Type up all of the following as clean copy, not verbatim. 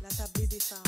La table des femmes.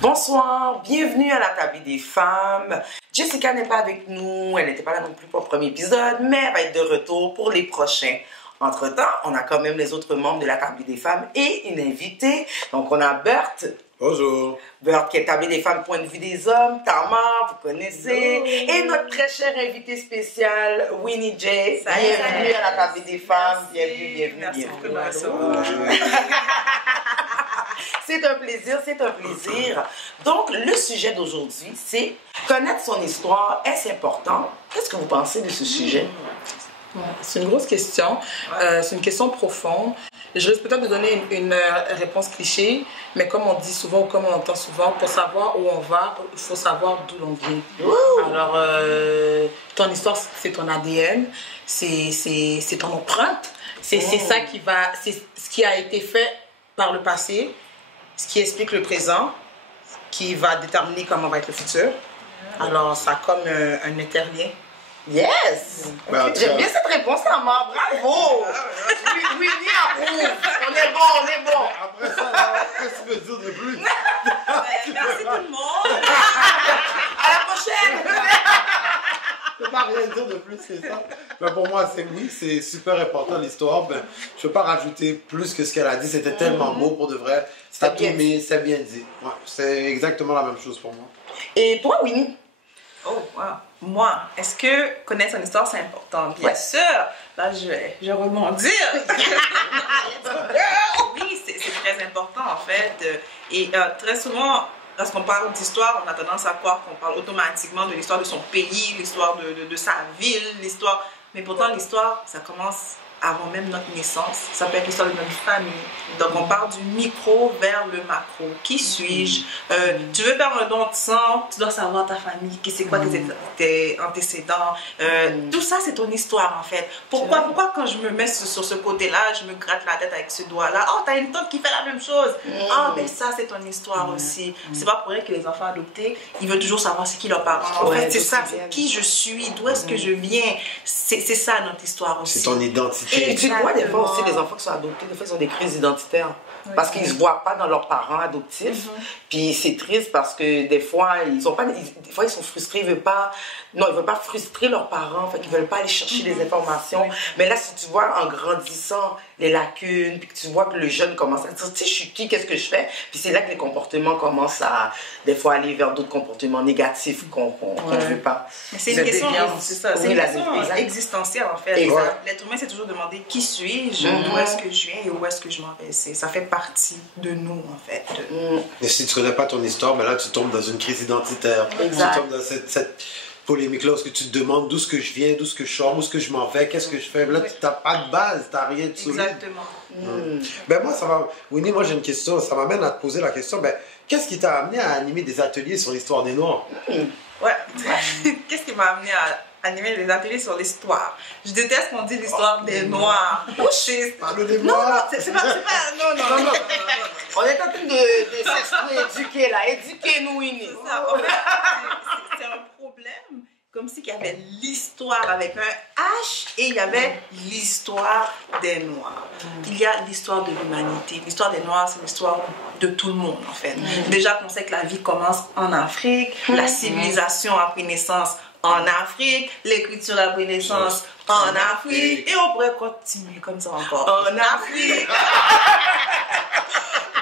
Bonsoir, bienvenue à la table des femmes. Jessica n'est pas avec nous, elle n'était pas là non plus pour le premier épisode, mais elle va être de retour pour les prochains. Entre-temps, on a quand même les autres membres de la table des femmes et une invitée. Donc on a Berthe. Bonjour. Berthe qui est table des femmes, point de vue des hommes. Tamar, vous connaissez. Hello. Et notre très chère invitée spéciale, Winnie J. Bienvenue à la table des femmes. Bienvenue. Merci beaucoup de me recevoir. C'est un plaisir. Donc, le sujet d'aujourd'hui, c'est connaître son histoire. Est-ce important? Qu'est-ce que vous pensez de ce sujet? C'est une grosse question. C'est une question profonde. Je risque peut-être de donner une réponse cliché, mais comme on dit souvent ou comme on entend souvent, pour savoir où on va, il faut savoir d'où l'on vient. Alors, ton histoire, c'est ton ADN, c'est ton empreinte, c'est ça qui va, c'est ce qui a été fait par le passé, ce qui explique le présent, qui va déterminer comment va être le futur. Alors, ça a comme un interlien. Yes! Okay. J'aime bien cette réponse, Tamar. Bravo! Oui, approuve. On est bon. Après ça, qu'est-ce que tu veux dire de plus? Merci tout le monde! À la prochaine! Je peux pas rien dire de plus que ça. Mais pour moi, c'est super important l'histoire. Ben, je peux pas rajouter plus que ce qu'elle a dit. C'était tellement beau pour de vrai. C'est bien dit. Ouais, c'est exactement la même chose pour moi. Et toi, Winnie? Oh, wow. Moi, est-ce que connaître son histoire, c'est important? Bien sûr. Là, je vais rebondir. Oui, c'est très important, en fait. Et très souvent, lorsqu'on parle d'histoire, on a tendance à croire qu'on parle automatiquement de l'histoire de son pays, l'histoire de sa ville, l'histoire... Mais pourtant, l'histoire, ça commence avant même notre naissance. Ça peut être l'histoire de notre famille. Donc, on part du micro vers le macro. Qui suis-je? Tu veux faire un don de sang, tu dois savoir ta famille, c'est quoi tes antécédents. Tout ça, c'est ton histoire, en fait. Pourquoi quand je me mets sur ce côté-là, je me gratte la tête avec ce doigt-là? Oh, t'as une tante qui fait la même chose. Ah, ben ça, c'est ton histoire aussi. C'est pas pour rien que les enfants adoptés, ils veulent toujours savoir c'est qui leurs parents. En fait, c'est ça, c'est qui je suis, d'où est-ce que je viens. C'est ça, notre histoire aussi. C'est ton identité. Et tu vois, des fois aussi, les enfants qui sont adoptés, des fois, ils ont des crises identitaires. Parce qu'ils ne se voient pas dans leurs parents adoptifs. Puis c'est triste parce que des fois, ils sont frustrés, ils ne veulent pas frustrer leurs parents, fait qu'ils ne veulent pas aller chercher des informations. Mais là, si tu vois en grandissant les lacunes, puis que tu vois que le jeune commence à dire, tu sais, je suis qui, qu'est-ce que je fais? Puis c'est là que les comportements commencent à, des fois, aller vers d'autres comportements négatifs qu'on ne veut pas. Mais c'est une question, existentielle, en fait. L'être humain s'est toujours demandé qui suis-je, d'où est-ce que je viens et où est-ce que je m'en vais. Ça fait partie de nous, en fait. Et si tu ne connais pas ton histoire, ben là, tu tombes dans une crise identitaire. Exact. Tu tombes dans cette polémique-là, où tu te demandes d'où est-ce que je viens, d'où est-ce que je sors, où est-ce que je m'en vais, qu'est-ce que je fais. Là, tu n'as pas de base, tu n'as rien de solide. Exactement. Ben moi, Winnie, moi j'ai une question, ça m'amène à te poser la question, ben, qu'est-ce qui t'a amené à animer des ateliers sur l'histoire des Noirs? Ouais. Qu'est-ce qui m'a amené à animer des ateliers sur l'histoire? Je déteste qu'on dise l'histoire des Noirs. Parle des Noirs. Non. On est en train de s'éduquer là. Éduquez-nous, Winnie. C'est un problème. Comme si il y avait l'histoire avec un H et il y avait l'histoire des Noirs. Il y a l'histoire de l'humanité. L'histoire des Noirs, c'est l'histoire de tout le monde, en fait. Déjà qu'on sait que la vie commence en Afrique, la civilisation a pris naissance en Afrique, l'écriture a pris naissance en Afrique, et on pourrait continuer comme ça encore. En Afrique!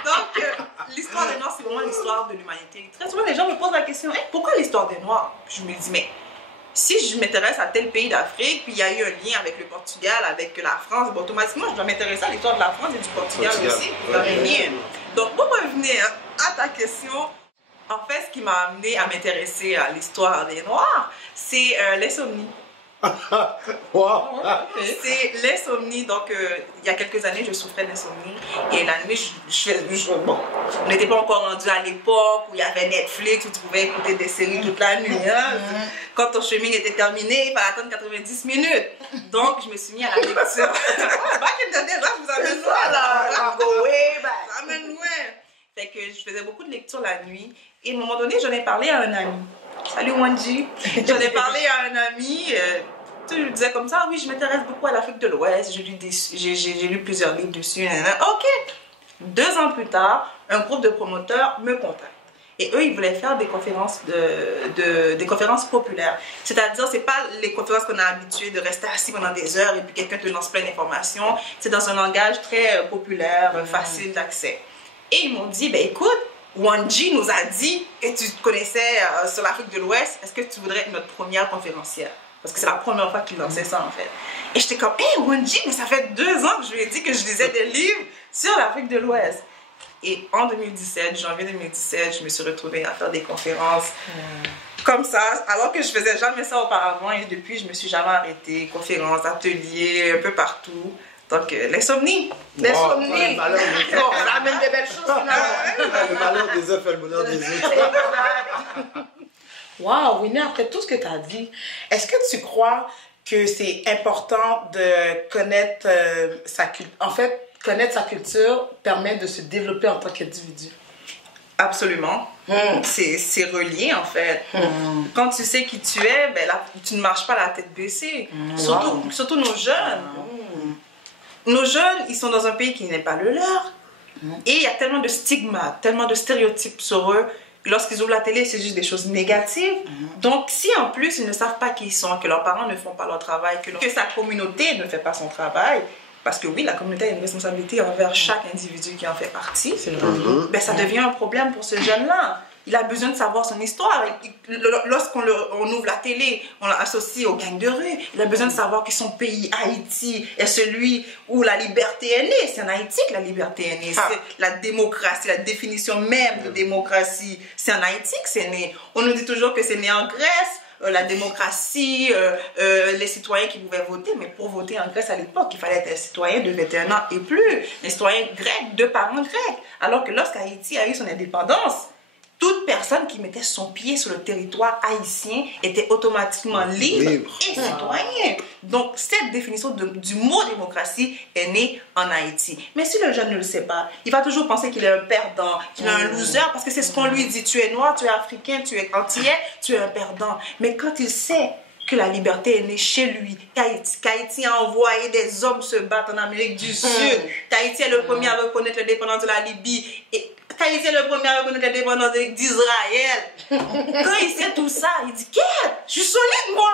Donc, l'histoire des Noirs, c'est vraiment l'histoire de l'humanité. Très souvent, les gens me posent la question, pourquoi l'histoire des Noirs? Je me dis, mais si je m'intéresse à tel pays d'Afrique, puis il y a eu un lien avec le Portugal, avec la France, bon, automatiquement, je dois m'intéresser à l'histoire de la France et du Portugal aussi. Donc, pour revenir à ta question, en fait, ce qui m'a amené à m'intéresser à l'histoire des Noirs, c'est l'insomnie. C'est l'insomnie. Donc, il y a quelques années, je souffrais d'insomnie. Et la nuit, on n'était pas encore rendu à l'époque où il y avait Netflix, où tu pouvais écouter des séries toute la nuit. Quand ton chemin était terminé, il fallait attendre 90 minutes. Donc, je me suis mis à la lecture. Back in the day, là, vous avez ça, là. Go way back. Jamais loin. Fait que je faisais beaucoup de lectures la nuit. Et à un moment donné, j'en ai parlé à un ami. Salut Wanji. J'en ai parlé à un ami. Je lui disais comme ça, oui, je m'intéresse beaucoup à l'Afrique de l'Ouest. J'ai lu plusieurs livres dessus. Ok. 2 ans plus tard, un groupe de promoteurs me contacte. Et eux, ils voulaient faire des conférences, des conférences populaires. C'est-à-dire, c'est pas les conférences qu'on a habitué de rester assis pendant des heures et puis quelqu'un te lance plein d'informations. C'est dans un langage très populaire, facile d'accès. Et ils m'ont dit, ben écoute, Wanji nous a dit que tu te connaissais sur l'Afrique de l'Ouest. Est-ce que tu voudrais être notre première conférencière? Parce que c'est la première fois qu'il lançait ça, en fait. Et j'étais comme, hey, Wanji, mais ça fait 2 ans que je lui ai dit que je lisais des livres sur l'Afrique de l'Ouest. Et en 2017, janvier 2017, je me suis retrouvée à faire des conférences comme ça, alors que je faisais jamais ça auparavant. Et depuis, je me suis jamais arrêtée. Conférences, ateliers, un peu partout. Donc, l'insomnie. L'insomnie. Ça amène des belles choses, finalement. Le malheur des uns fait le bonheur des autres. Wow, Winnie, après tout ce que tu as dit, est-ce que tu crois que c'est important de connaître sa culture? En fait, connaître sa culture permet de se développer en tant qu'individu. Absolument. C'est relié, en fait. Quand tu sais qui tu es, ben là, tu ne marches pas la tête baissée. Surtout nos jeunes. Nos jeunes, ils sont dans un pays qui n'est pas le leur. Et il y a tellement de stigmates, tellement de stéréotypes sur eux. Lorsqu'ils ouvrent la télé, c'est juste des choses négatives. Donc, si en plus, ils ne savent pas qui ils sont, que leurs parents ne font pas leur travail, que sa communauté ne fait pas son travail, parce que oui, la communauté a une responsabilité envers chaque individu qui en fait partie, ben, ça devient un problème pour ce jeune-là. Il a besoin de savoir son histoire. Lorsqu'on ouvre la télé, on l'associe aux gangs de rue. Il a besoin de savoir que son pays, Haïti, est celui où la liberté est née. C'est en Haïti que la liberté est née. C'est la démocratie, la définition même de démocratie. C'est en Haïti que c'est né. On nous dit toujours que c'est né en Grèce. La démocratie, les citoyens qui pouvaient voter, mais pour voter en Grèce à l'époque, il fallait être un citoyen de 21 ans et plus, un citoyen grec, de parents grecs. Alors que lorsqu'Haïti a eu son indépendance, toute personne qui mettait son pied sur le territoire haïtien était automatiquement libre et citoyen. Donc, cette définition du mot démocratie est née en Haïti. Mais si le jeune ne le sait pas, il va toujours penser qu'il est un perdant, qu'il est un loser, parce que c'est ce qu'on lui dit. Tu es noir, tu es africain, tu es antillais, tu es un perdant. Mais quand il sait que la liberté est née chez lui, qu'Haïti a envoyé des hommes se battre en Amérique du Sud, qu'Haïti est le premier à reconnaître l'indépendance de la Libye, et Haïti est le premier à reconnaître l'indépendance d'Israël. Quand il sait tout ça, il dit, qu'est-ce? Je suis solide, moi!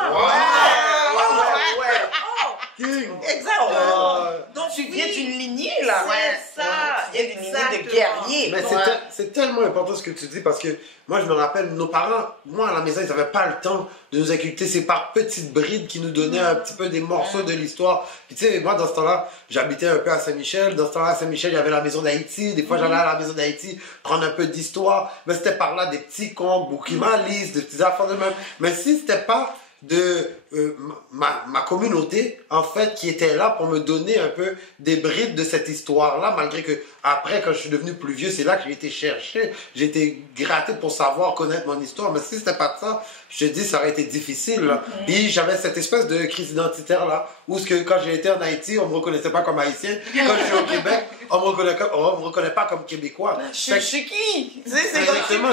Exactement. Donc, Tu viens d'une lignée, là. C'est ça. Tu viens d'une lignée de guerriers. Mais c'est tellement important ce que tu dis parce que moi, je me rappelle, nos parents, moi, à la maison, ils n'avaient pas le temps de nous inculquer. C'est par petites brides qu'ils nous donnaient un petit peu des morceaux de l'histoire. Puis tu sais, moi, dans ce temps-là, j'habitais un peu à Saint-Michel. Dans ce temps-là, à Saint-Michel, il y avait la maison d'Haïti. Des fois, j'allais à la maison d'Haïti prendre un peu d'histoire. Mais c'était par là des petits contes, Boukima Lise, des petites affaires de même. Mais si c'était pas de ma communauté, en fait, qui était là pour me donner un peu des brides de cette histoire-là, malgré que après, quand je suis devenu plus vieux, c'est là que j'ai été chercher, j'ai été gratté pour savoir, connaître mon histoire. Mais si c'était pas de ça, je te dis, ça aurait été difficile. Là. Puis j'avais cette espèce de crise identitaire-là, où quand j'ai été en Haïti, on me reconnaissait pas comme Haïtien. Quand je suis au Québec, on me reconnaît pas comme Québécois. Je suis qui? Exactement,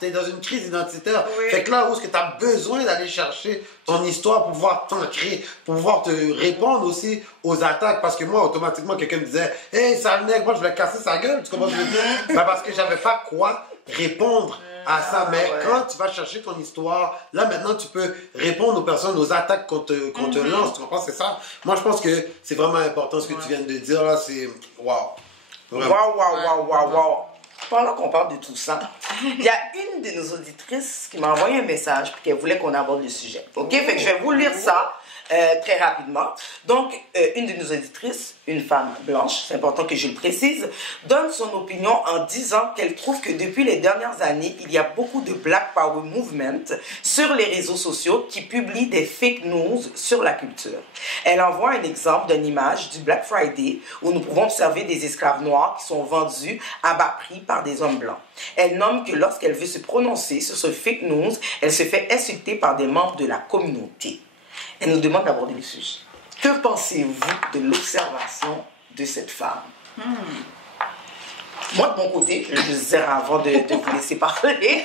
tu es dans une crise identitaire. Oui. Fait que là, où est-ce que tu as besoin d'aller chercher ton histoire pour pouvoir t'ancrer, pour pouvoir te répondre aussi aux attaques. Parce que moi, automatiquement, quelqu'un me disait « Hey, sale nègre, moi, je voulais casser sa gueule. » Tu comprends ce que je veux dire? Ben, parce que j'avais pas quoi répondre à ça. Mais quand tu vas chercher ton histoire, là, maintenant, tu peux répondre aux personnes, aux attaques qu'on te lance. Tu comprends? C'est ça. Moi, je pense que c'est vraiment important ce que tu viens de dire. Là, c'est... Waouh. Waouh. Pendant qu'on parle de tout ça, il y a une de nos auditrices qui m'a envoyé un message puis qu'elle voulait qu'on aborde le sujet. OK? Fait que je vais vous lire ça très rapidement. Donc, une de nos auditrices, une femme blanche, c'est important que je le précise, donne son opinion en disant qu'elle trouve que depuis les dernières années, il y a beaucoup de Black Power Movement sur les réseaux sociaux qui publient des fake news sur la culture. Elle envoie un exemple d'une image du Black Friday où nous pouvons observer des esclaves noirs qui sont vendus à bas prix par des hommes blancs. Elle nomme que lorsqu'elle veut se prononcer sur ce fake news, elle se fait insulter par des membres de la communauté. Elle nous demande d'aborder le sujet. Que pensez-vous de l'observation de cette femme? Moi, de mon côté, je veux dire avant de vous laisser parler,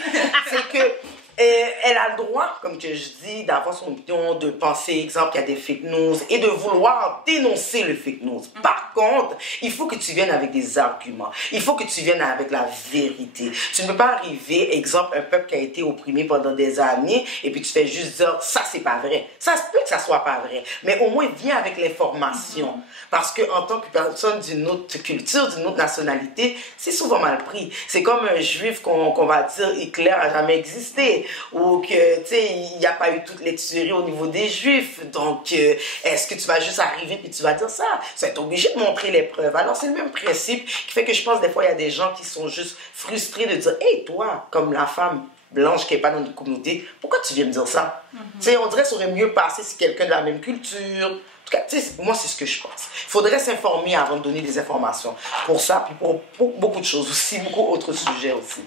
c'est que elle a le droit, comme que je dis, d'avoir son opinion, de penser, exemple, qu'il y a des fake news et de vouloir dénoncer le fake news. Par contre, il faut que tu viennes avec des arguments. Il faut que tu viennes avec la vérité. Tu ne peux pas arriver, exemple, un peuple qui a été opprimé pendant des années et puis tu fais juste dire, ça, c'est pas vrai. Ça se peut que ça soit pas vrai. Mais au moins, viens avec l'information. Parce qu'en tant que personne d'une autre culture, d'une autre nationalité, c'est souvent mal pris. C'est comme un juif qu'on va dire Hitler a jamais existé. Ou que, tu sais, il n'y a pas eu toutes les tueries au niveau des juifs. Donc, est-ce que tu vas juste arriver et tu vas dire ça? Tu vas être obligé de montrer les preuves. Alors, c'est le même principe qui fait que je pense des fois, il y a des gens qui sont juste frustrés de dire, hey, toi, comme la femme blanche qui n'est pas dans notre communauté, pourquoi tu viens me dire ça? Tu sais, on dirait que ça aurait mieux passé si quelqu'un de la même culture. En tout cas, moi, c'est ce que je pense. Il faudrait s'informer avant de donner des informations. Pour ça, puis pour beaucoup de choses aussi, beaucoup d'autres sujets aussi.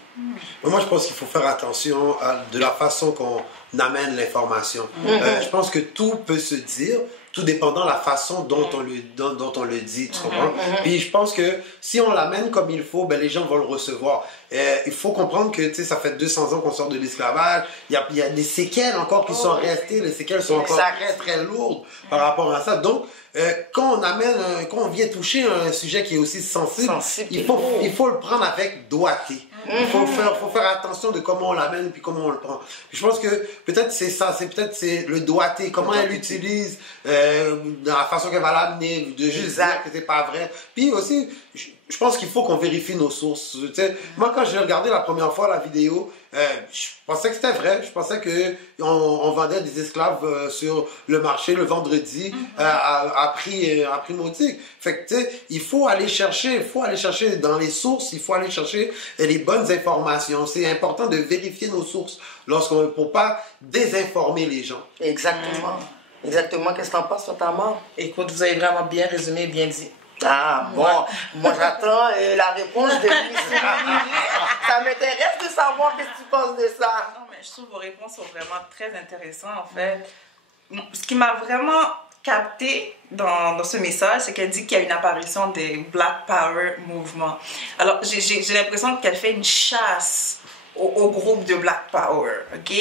Moi, je pense qu'il faut faire attention de la façon qu'on amène l'information. Je pense que tout peut se dire, tout dépendant de la façon dont on le dit, tu comprends? Puis je pense que si on l'amène comme il faut, ben, les gens vont le recevoir. Il faut comprendre que ça fait 200 ans qu'on sort de l'esclavage. Il y a des séquelles encore qui sont restées. Les séquelles sont encore très, très lourdes par rapport à ça. Donc, quand on vient toucher un sujet qui est aussi sensible, il faut le prendre avec doigté. Il faut faire attention de comment on l'amène puis comment on le prend. Puis je pense que peut-être c'est ça, c'est le doigté, comment elle l'utilise, dans la façon qu'elle va l'amener, de juste dire que c'est pas vrai. Puis aussi, je pense qu'il faut qu'on vérifie nos sources. Tu sais, moi, quand j'ai regardé la première fois la vidéo, je pensais que c'était vrai. Je pensais qu'on vendait des esclaves sur le marché le vendredi à prix modique. Fait que, tu sais, il faut aller chercher dans les sources, il faut aller chercher les bonnes informations. C'est important de vérifier nos sources pour pas désinformer les gens. Exactement. Exactement. Qu'est-ce que t'en penses, notamment? Écoute, vous avez vraiment bien résumé, bien dit. Ah, bon, moi j'attends la réponse de Miss. Ça m'intéresse de savoir qu'est-ce que tu penses de ça. Non, mais je trouve vos réponses sont vraiment très intéressantes, en fait. Ce qui m'a vraiment capté dans ce message, c'est qu'elle dit qu'il y a une apparition des Black Power Movement. Alors, j'ai l'impression qu'elle fait une chasse au groupe de Black Power, ok?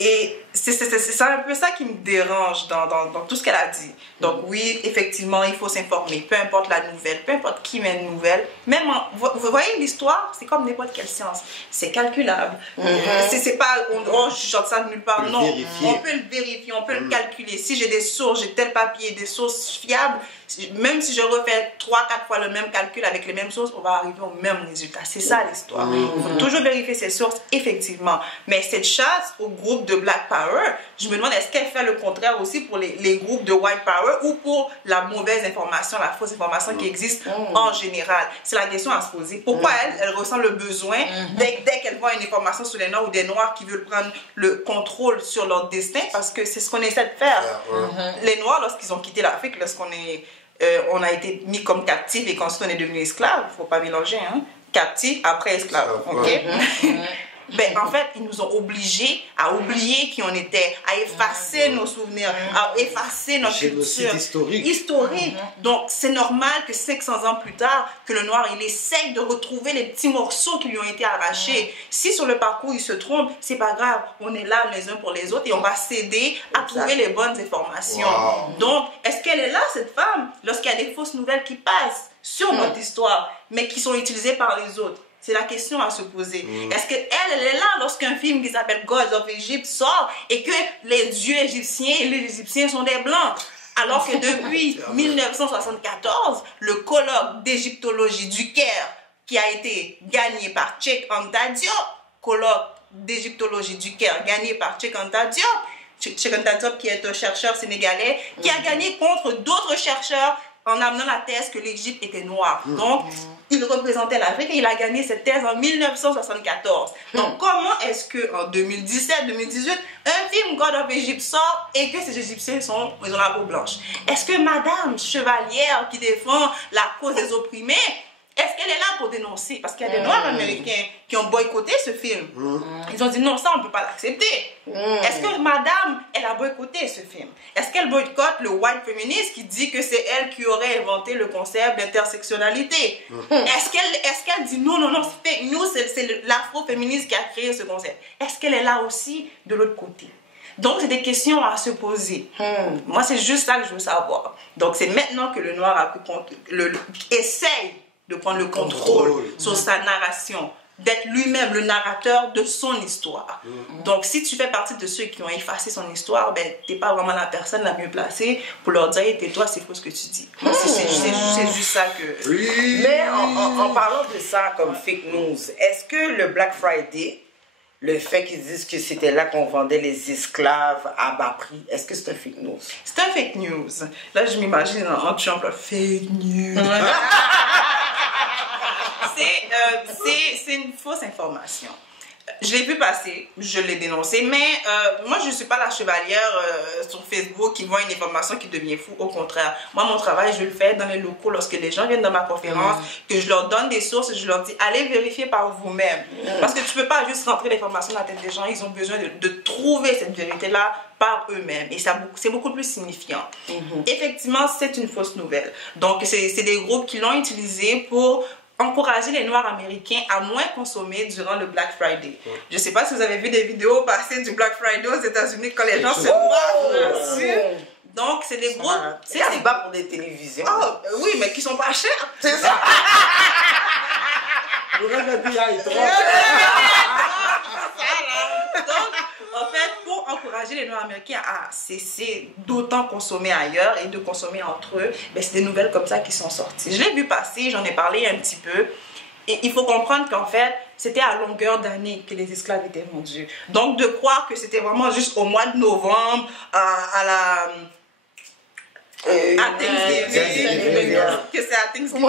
Et c'est un peu ça qui me dérange dans tout ce qu'elle a dit. Donc oui, effectivement, il faut s'informer, peu importe la nouvelle, peu importe qui met une nouvelle. Même vous voyez, l'histoire, c'est comme n'importe quelle science. C'est calculable. C'est pas, je chante ça de nulle part. Non, on peut le vérifier, on peut le calculer. Si j'ai des sources, j'ai tel papier, des sources fiables, même si je refais 3-4 fois le même calcul avec les mêmes sources, on va arriver au même résultat. C'est ça l'histoire. Il faut toujours vérifier ses sources, effectivement. Mais cette chasse au groupe de Black Power, je me demande, est-ce qu'elle fait le contraire aussi pour les groupes de White Power ou pour la mauvaise information, la fausse information qui existe en général? C'est la question à se poser. Pourquoi elle ressent le besoin, dès qu'elle voit une information sur les Noirs ou des Noirs qui veulent prendre le contrôle sur leur destin, parce que c'est ce qu'on essaie de faire. Les Noirs, lorsqu'ils ont quitté l'Afrique, on a été mis comme captifs et qu'ensuite on est devenu esclaves, il ne faut pas mélanger, hein? Captifs après esclaves, ok? Ben, en fait, ils nous ont obligés à oublier qui on était, à effacer nos souvenirs, à effacer notre culture historique. Donc, c'est normal que 500 ans plus tard, que le Noir, il essaye de retrouver les petits morceaux qui lui ont été arrachés. Si sur le parcours, il se trompe, c'est pas grave. On est là les uns pour les autres et on va s'aider à trouver les bonnes informations. Donc, est-ce qu'elle est là, cette femme, lorsqu'il y a des fausses nouvelles qui passent sur notre histoire, mais qui sont utilisées par les autres? C'est la question à se poser. Est-ce qu'elle est là lorsqu'un film qui s'appelle Gods of Egypt sort et que les dieux égyptiens et les égyptiens sont des blancs? Alors que depuis 1974, le colloque d'égyptologie du Caire qui a été gagné par Cheikh Anta Diop, colloque d'égyptologie du Caire gagné par Cheikh Anta Diop, Cheikh Anta Diop qui est un chercheur sénégalais qui a gagné contre d'autres chercheurs en amenant la thèse que l'Égypte était noire. Donc, il représentait l'Afrique et il a gagné cette thèse en 1974. Donc, comment est-ce qu'en 2017-2018, un film God of Egypt sort et que ces Égyptiens ils ont la peau blanche? Est-ce que Madame Chevalière qui défend la cause des opprimés, est-ce est-ce qu'elle est là pour dénoncer? Parce qu'il y a des Noirs américains qui ont boycotté ce film. Ils ont dit non, ça on ne peut pas l'accepter. Est-ce que madame, elle a boycotté ce film? Est-ce qu'elle boycotte le white féministe qui dit que c'est elle qui aurait inventé le concept d'intersectionnalité? Est-ce qu'elle dit non, c'est fake news, c'est l'afro-féministe qui a créé ce concept? Est-ce qu'elle est là aussi de l'autre côté? Donc, c'est des questions à se poser. Moi, c'est juste ça que je veux savoir. Donc, c'est maintenant que le noir a essaye de prendre le contrôle sur sa narration, d'être lui-même le narrateur de son histoire. Donc, si tu fais partie de ceux qui ont effacé son histoire, ben, t'es pas vraiment la personne la mieux placée pour leur dire hey, tais-toi, c'est faux ce que tu dis. C'est juste ça que... Oui. Mais en parlant de ça comme fake news, est-ce que le Black Friday, le fait qu'ils disent que c'était là qu'on vendait les esclaves à bas prix, est-ce que c'est un fake news? C'est un fake news. Là, je m'imagine en Trump, là, fake news. C'est une fausse information. Je l'ai vu passer, je l'ai dénoncé, mais moi, je ne suis pas la chevalière sur Facebook qui voit une information qui devient fou. Au contraire, moi, mon travail, je le fais dans les locaux lorsque les gens viennent dans ma conférence, que je leur donne des sources et je leur dis, allez vérifier par vous-même. Parce que tu ne peux pas juste rentrer l'information dans la tête des gens, ils ont besoin de trouver cette vérité-là par eux-mêmes. Et c'est beaucoup plus signifiant. Effectivement, c'est une fausse nouvelle. Donc, c'est des groupes qui l'ont utilisé pour encourager les Noirs américains à moins consommer durant le Black Friday. Je ne sais pas si vous avez vu des vidéos passer du Black Friday aux États-Unis quand les gens se battent dessus. Donc, c'est des groupes... C'est des bas pour des télévisions. Oh, oui, mais qui sont pas chers. C'est ça. Le reste de la est trop. Donc, en fait, pour encourager les Noirs américains à cesser d'autant consommer ailleurs et de consommer entre eux, ben, c'est des nouvelles comme ça qui sont sorties. Je l'ai vu passer, j'en ai parlé un petit peu. Et il faut comprendre qu'en fait, c'était à longueur d'année que les esclaves étaient vendus. Donc, de croire que c'était vraiment juste au mois de novembre, à la... Thanksgiving, que c'est à Thanksgiving,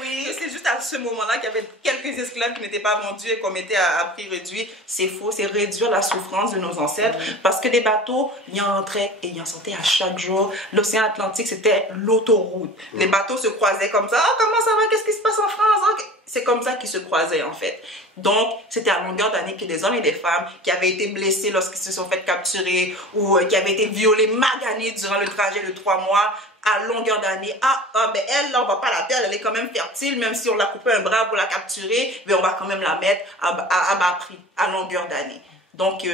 oui. C'est juste à ce moment-là qu'il y avait quelques esclaves qui n'étaient pas vendus et qu'on mettait à prix réduit. C'est faux, c'est réduire la souffrance de nos ancêtres parce que des bateaux, il y en entrait et il y en sortait à chaque jour. L'océan Atlantique, c'était l'autoroute. Les bateaux se croisaient comme ça. Oh, comment ça va? Qu'est-ce qui se passe en France? Oh, c'est comme ça qu'ils se croisaient en fait. Donc, c'était à longueur d'année que des hommes et des femmes qui avaient été blessés lorsqu'ils se sont fait capturer ou qui avaient été violés, maganés durant le trajet de 3 mois, à longueur d'année. Ben elle, là, on va pas la perdre, elle est quand même fertile, même si on l'a coupé un bras pour la capturer, mais on va quand même la mettre à bas prix, à longueur d'année. Donc,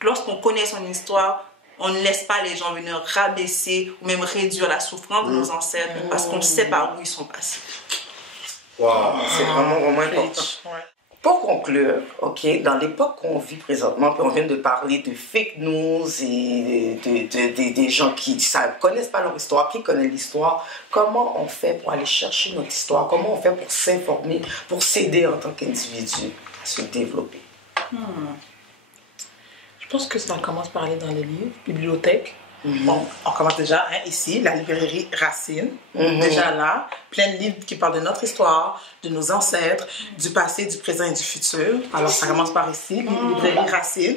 lorsqu'on connaît son histoire, on ne laisse pas les gens venir rabaisser ou même réduire la souffrance de nos ancêtres parce qu'on sait par où ils sont passés. Wow, c'est vraiment important. Pour conclure, ok, dans l'époque qu'on vit présentement, puis on vient de parler de fake news et des gens qui ne connaissent pas leur histoire, qui connaissent l'histoire, comment on fait pour aller chercher notre histoire? Comment on fait pour s'informer, pour s'aider en tant qu'individu à se développer? Je pense que ça commence par aller dans les livres, bibliothèques. Bon, on commence déjà ici, la librairie Racine, déjà là, plein de livres qui parlent de notre histoire, de nos ancêtres, du passé, du présent et du futur. Alors ça commence par ici, librairie Racine.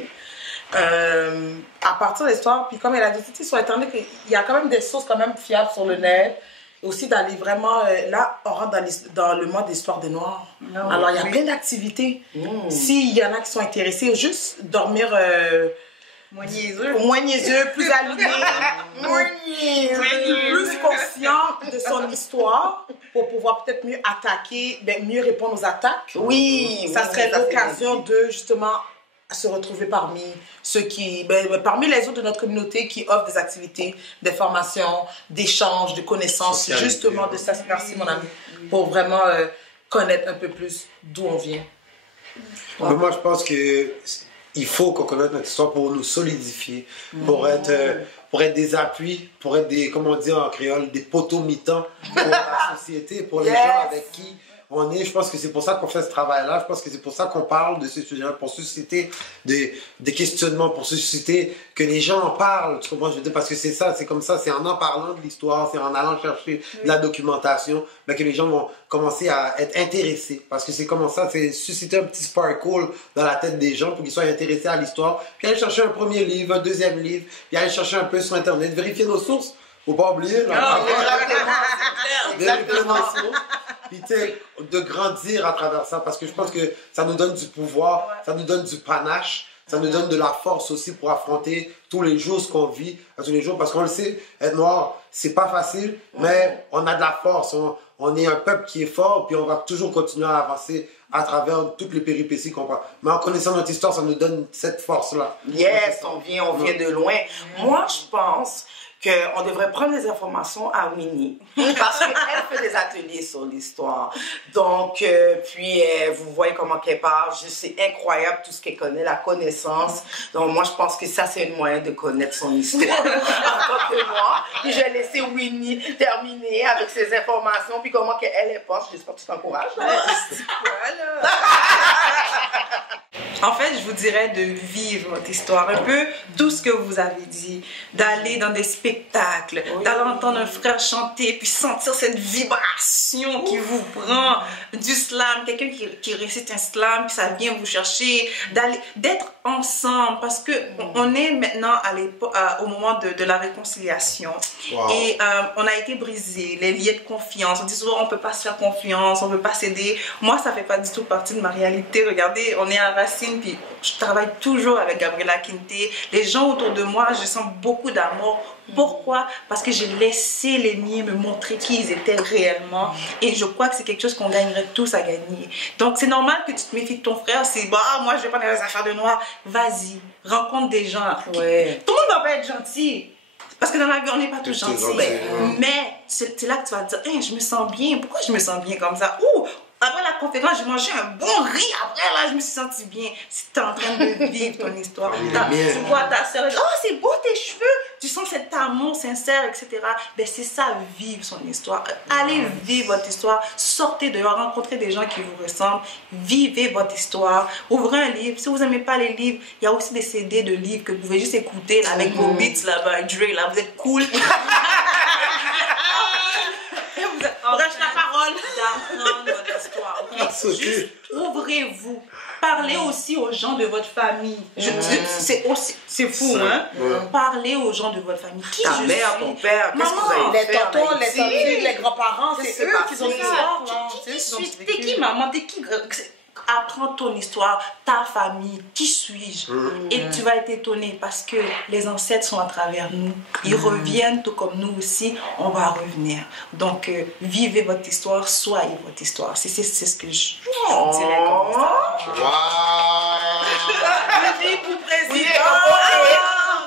À partir de l'histoire, puis comme elle a dit sur Internet, il y a quand même des sources quand même fiables sur le net. Aussi d'aller vraiment, là on rentre dans le mode d'histoire des Noirs. Alors il y a plein d'activités. S'il y en a qui sont intéressés, juste dormir... moins niaiseux, plus allumé, plus conscient de son histoire pour pouvoir peut-être mieux attaquer, mieux répondre aux attaques. Oui, ça serait l'occasion de justement se retrouver parmi ceux qui, parmi les autres de notre communauté qui offrent des activités, des formations, d'échanges, de connaissances, socialité, justement de ça. Merci mon ami, pour vraiment connaître un peu plus d'où on vient. Mais moi je pense que il faut qu'on connaisse notre histoire pour nous solidifier, pour être des appuis, pour être des, comment on dit en créole, des poteaux mitants pour la société, pour les gens avec qui on est. Je pense que c'est pour ça qu'on fait ce travail-là. Je pense que c'est pour ça qu'on parle de ces sujets-là, pour susciter des questionnements, pour susciter que les gens en parlent. Tu comprends? Je veux dire, parce que c'est ça, c'est comme ça, c'est en parlant de l'histoire, c'est en allant chercher de la documentation, que les gens vont commencer à être intéressés. Parce que c'est comme ça, c'est susciter un petit sparkle dans la tête des gens pour qu'ils soient intéressés à l'histoire. Puis aller chercher un premier livre, un deuxième livre, puis aller chercher un peu sur Internet, vérifier nos sources. Faut pas oublier, là. Exactement. Puis tu sais, de grandir à travers ça, parce que je pense que ça nous donne du pouvoir, ça nous donne du panache, ça nous donne de la force aussi pour affronter tous les jours ce qu'on vit, tous les jours, parce qu'on le sait, être noir, c'est pas facile, mais on a de la force, on est un peuple qui est fort, puis on va toujours continuer à avancer à travers toutes les péripéties qu'on voit. Mais en connaissant notre histoire, ça nous donne cette force-là. Yes, on vient de loin. Moi, je pense qu'on devrait prendre des informations à Winnie parce qu'elle fait des ateliers sur l'histoire. Donc, puis vous voyez comment qu'elle parle. C'est incroyable tout ce qu'elle connaît, la connaissance. Donc, moi, je pense que ça, c'est un moyen de connaître son histoire. En tant que moi, puis je vais laisser Winnie terminer avec ses informations puis comment qu'elle pense. J'espère que tu t'encourages. Voilà. En fait, je vous dirais de vivre votre histoire. Un peu tout ce que vous avez dit. D'aller dans des spectacles, d'aller entendre un frère chanter, puis sentir cette vibration qui vous prend du slam. Quelqu'un qui récite un slam, puis ça vient vous chercher. D'être ensemble, parce que on est maintenant au moment de la réconciliation. Wow. Et on a été brisé, les liens de confiance. On dit souvent, on peut pas se faire confiance, on peut pas s'aider. Moi, ça fait pas du tout partie de ma réalité. Regardez, on est à Racine, puis je travaille toujours avec Gabriela Quinte. Les gens autour de moi, je sens beaucoup d'amour. Pourquoi? Parce que j'ai laissé les miens me montrer qui ils étaient réellement. Et je crois que c'est quelque chose qu'on gagnerait tous à gagner. Donc, c'est normal que tu te méfies de ton frère. C'est, bah, moi, je vais pas dans les affaires de noir. Vas-y, rencontre des gens. Ouais. Tout le monde va pas être gentil. Parce que dans la vie, on n'est pas tous gentils. gentil, Mais c'est là que tu vas te dire, hey, je me sens bien. Pourquoi je me sens bien comme ça? Ouh, après la conférence, j'ai mangé un bon riz. Après, là, je me suis sentie bien. Si tu es en train de vivre ton histoire, tu vois ta soeur, oh, c'est beau tes cheveux. Tu sens cet amour sincère, etc. Ben, c'est ça, vivre son histoire. Allez vivre votre histoire. Sortez dehors, rencontrez des gens qui vous ressemblent. Vivez votre histoire. Ouvrez un livre. Si vous n'aimez pas les livres, il y a aussi des CD de livres que vous pouvez juste écouter là, avec vos beats là-bas, Dre, là, vous êtes cool. Reste la parole d'apprendre votre histoire. Okay? Juste ouvrez-vous. Parlez aussi aux gens de votre famille. C'est fou, hein? Parlez aux gens de votre famille. Qui Ta mère, ton père, qu'est-ce que vous avez fait? Les tontons, les tantes, les grands-parents, c'est eux qui ont l'histoire. T'es qui, maman? T'es qui? Apprends ton histoire, ta famille, qui suis-je? Et tu vas être étonné parce que les ancêtres sont à travers nous. Ils reviennent tout comme nous aussi, on va revenir. Donc, vivez votre histoire, soyez votre histoire. C'est ce que je dirais comme ça. Je dis pour président.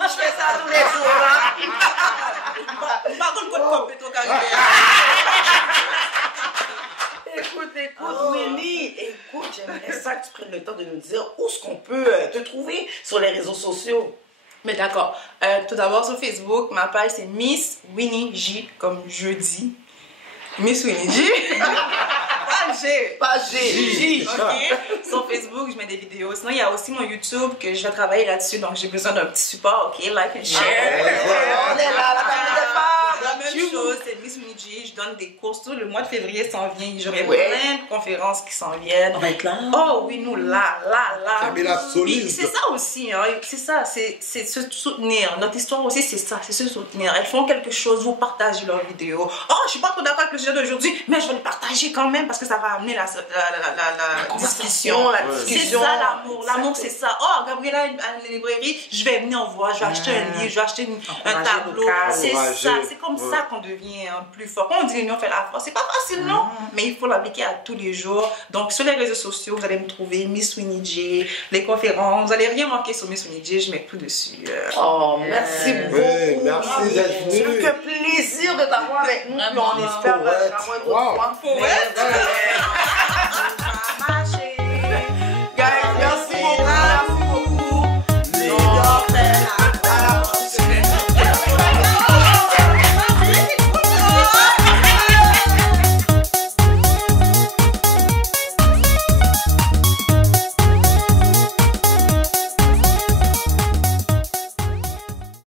Je fais ça tous les jours. Pardon, le code compétent qu'arrivé. Écoute, Winnie, écoute, j'aimerais ça que tu prennes le temps de nous dire où est-ce qu'on peut te trouver sur les réseaux sociaux. Mais d'accord. Tout d'abord, sur Facebook, ma page c'est Miss Winnie J, comme jeudi. Miss Winnie J. Pas G. Ok. Sur Facebook, je mets des vidéos. Sinon, il y a aussi mon YouTube que je vais travailler là-dessus. Donc, j'ai besoin d'un petit support. Ok, like and share. On est là, la famille des femmes. La même chose, c'est Miss Winnie J. Je donne des cours. Tout le mois de février s'en vient. J'aurai plein de conférences qui s'en viennent. On va être là. Oh oui, nous là. solide. C'est ça aussi, hein. C'est ça, c'est se soutenir. Notre histoire aussi, c'est ça, c'est se soutenir. Elles font quelque chose, vous partagez leurs vidéos. Oh, je suis pas trop d'accord avec le sujet d'aujourd'hui, mais je vais le partager quand même parce que ça va amener la discussion. C'est ça l'amour. L'amour, c'est ça. Oh, Gabriela à la librairie, je vais venir en voir, je vais acheter un livre, je vais acheter un tableau. C'est ça, c'est comme ça qu'on devient plus fort. Quand on dit l'union fait la force, c'est pas facile, non? Mais il faut l'appliquer à tous les jours. Donc, sur les réseaux sociaux, vous allez me trouver Miss Winnie J, les conférences. Vous n'allez rien manquer sur Miss Winnie J, je mets tout dessus. Oh, merci beaucoup. Oui, merci d'être venu. Ça fait plaisir de t'avoir avec nous. Puis on espère vraiment un autre fois.